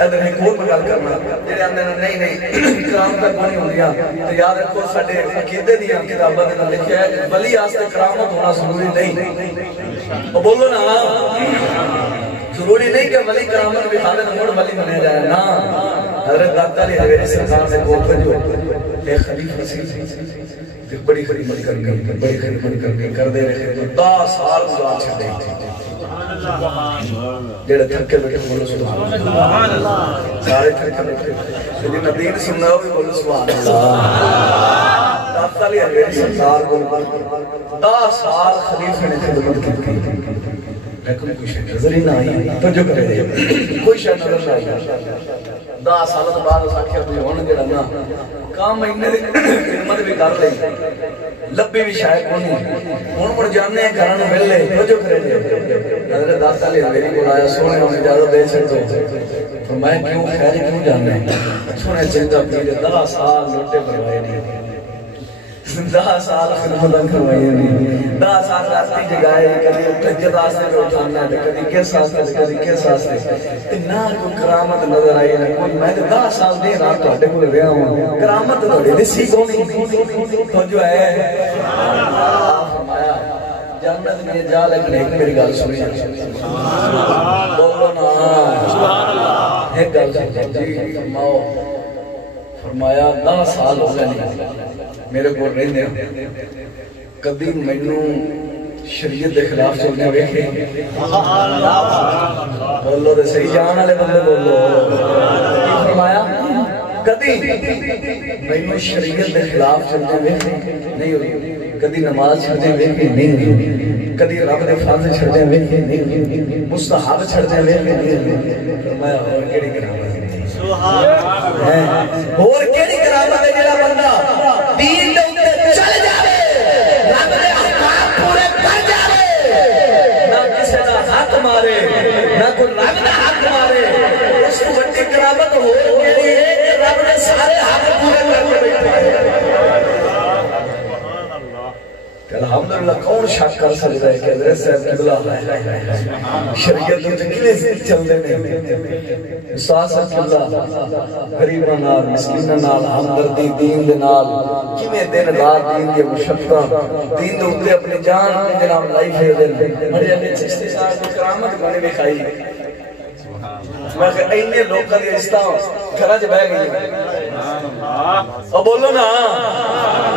ادھر ایک اور میں گل کرنا جڑے آندے نہیں کرامت نہیں ہوندیاں تو یاد رکھو ساڈے عقیدے دیاں کتاباں دے اندر لکھیا ہے ولی واسطے کرامت ہونا ضروری نہیں بولو نا ضروری نہیں کہ ولی کرامت دکھا دے مڑ ولی بنے جائے نا حضرت داتا علی حویری سرکار سے کوٹ جو ایک خلیفہ سی بڑی خدمت کرنی کر دے رہے 10 سال گزار چھڑے جڑے تھکے بیٹھے بولو سبحان اللہ سارے تھکے بیٹھے جن دین سننا ہو بھی بولو سبحان اللہ داتا علی حویری سرکار کو 10 سال خلیفہ نے خدمت کی لیکن کوئی شے نظر ہی نہ آئی تو جو کرے کوئی شے نظر نہ آئی 10 سال بعد اس آخر بھی ہون جڑا نا کام مہینے دی خدمت بھی کر لئی لبے بھی شاید کونی ہن مڑ جانے گھران ویلے تو جو کرے حضرت داتا علی حویری کو آیا سونے ہمیں اجازت دے چھڈو فرمایا کیوں خیر کیوں جانا ہے سونے چنگا پیر 10 سال لوٹے بروائے نہیں 10 سال خدمت کروائی نہیں 10 سال راستے جگائے کبھی تجد آستے پہ اٹھانا ہے کبھی کس آستے کبھی کس آستے نہ کوئی کرامت نظر آئی نہ کوئی میں 10 سال دے رات تو ہٹے کوئی رہا ہوں کرامت نظر دسی کونی تو جو ہے فرمایا جنت میں جا لیکن ایک میری گل سنی بولو نا ایک گل جی فرماؤ فرمایا 10 سال ہو گئے نہیں میرے کو رہنے کبھی مینوں شریعت دے خلاف چلنے ویکھے بولو تے صحیح جان والے بندے بولو فرمایا کبھی مینوں شریعت دے خلاف چلنے ویکھے نہیں ہوئی کبھی نماز چھڑنے ویکھے نہیں ہوئی کبھی رب دے فرض چھڑنے ویکھے نہیں ہوئی مستحب چھڑنے ویکھے نہیں ہوئی فرمایا اور کیڑی کرامت اور کیڑی کرامت ہے جڑا بندہ دین دے اوتے چل جاوے رب دے احکام پورے کر جاوے نہ کسے دا حق مارے نہ کوئی رب دا حق مارے اس کو بڑی کرامت ہو کیڑی ہے کہ رب نے سارے حق پورے کر کے بیٹھے الحمدللہ کون شک کر سکتا ہے کہ حضرت صاحب قبلہ شریعت تو کلے سے چل دے میں استاد صاحب قبلہ غریباں نال مسکیناں نال ہمدردی دین دے نال کیویں دن رات دین دی مشقت دین دے اوتے اپنی جان جناب لائی پھیر دے بڑے علی چشتی صاحب دی کرامت بنے دکھائی میں کہ اینے لوکاں دی رشتہ گھراں وچ بیٹھ گئی او بولو نا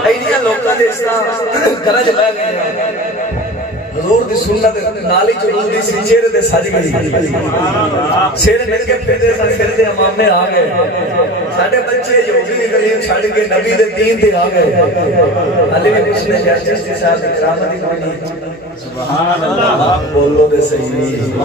اینیاں لوکاں دے رشتہ گھراں وچ بیٹھ گئی حضور دی سنت نالی چلون دی سی چہرے تے سج گئی سر مل کے پھردے سن سر تے امامے آ گئے ساڈے بچے یہودی غریب چھڈ کے نبی دے دین تے آ گئے علی بھی کچھ نہیں چشتی صاحب دی کرامت ہی کوئی نہیں سبحان اللہ بولو تے صحیح